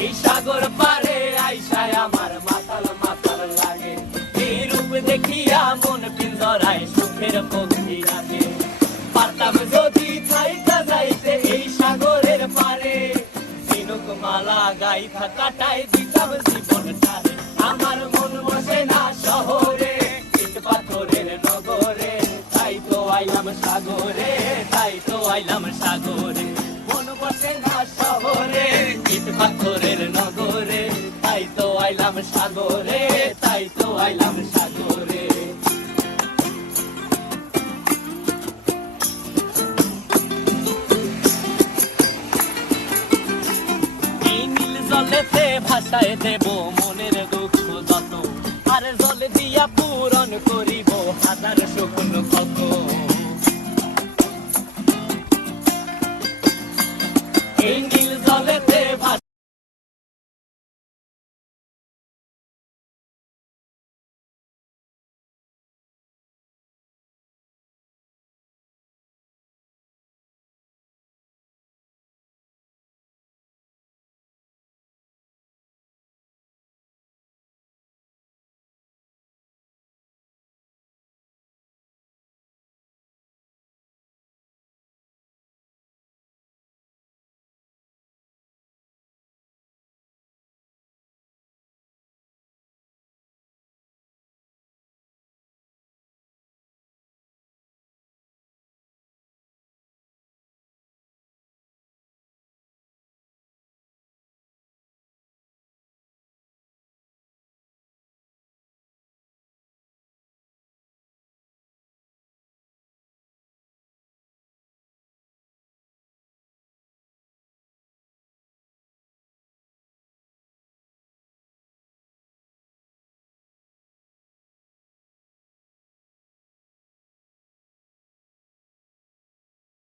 এই সাগর পারে আইসায় আমার মাতাল মাতাল লাগে, এই রূপ দেখিয়া মন পিঞ্জরায় সুখের পক্ষী রাখে। পারতাম যদি থাইকা যাইতে এই সাগরের পারে, ঝিনুক মালা গাইথা কাটাই দিতাম জীবনটারে। আমার মন বসে না শহরে, ইট পাথরের নগরে, তাই তো আইলাম সাগরে, তাই তো আইলাম সাগরে। মন বসে না শহরে, ইট পাথরের নগরে, তাই তো আইলাম সাগরে, তাই তো আইলাম সাগরে। এই নীল জলেতে ভাসায় দেব মনের দুঃখ যত, আর জলে দিয়া পূরণ করিব হাজার স্বপ্ন কত। এই নীল জলেতে